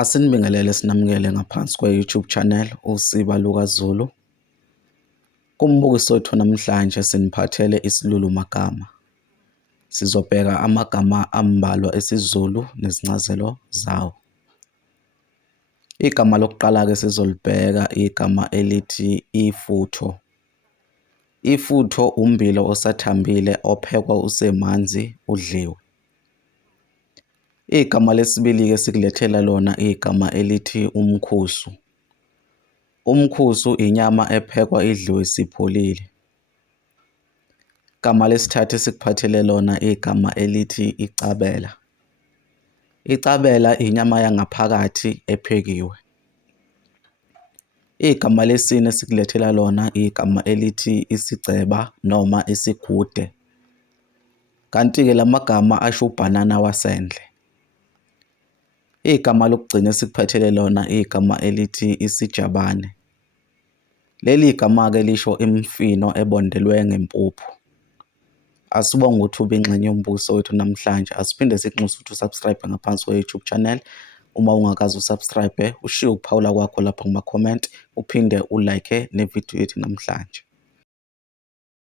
Asinibingelele sinamukele ngaphansi kwe-YouTube channel uSiba lukaZulu. Kumbukiso wethu namhlanje siniphathele isilulu magama. Sizobheka amagama ambalwa esiZulu nezincazelo zawo. Igama lokuqala-ke sizolibheka igama elithi ifutho. Ifutho ummbila osathambile ophekwa usemanzi udliwe. Igama lesibili-ke sikulethela lona igama elithi umkhusu. Umkhusu inyama ephekwa idliwe isipholile. Igama lesithathu esikuphathele lona igama elithi icabela. Icabela inyama yangaphakathi ephekiwe. Igama lesine esikulethela lona igama elithi isigceba noma isigude. Kanti-ke la magama asho ubhanana wasendle. Igama lokugcina esikuphathele lona igama elithi isijabane. Leli gama-ke lisho imifino ebondelwe ngempuphu. Asibonge ukuthi ube ingxenye yombukiso wethu namhlanje. Asiphinde sikunxuse ukuthi usubscribe ngaphansi kwe-YouTube channel. Uma ungakazi usubscribe, ushiye ukuphawula kwakho lapho kuma-comment, uphinde ulike nevidiyo yethu namhlanje.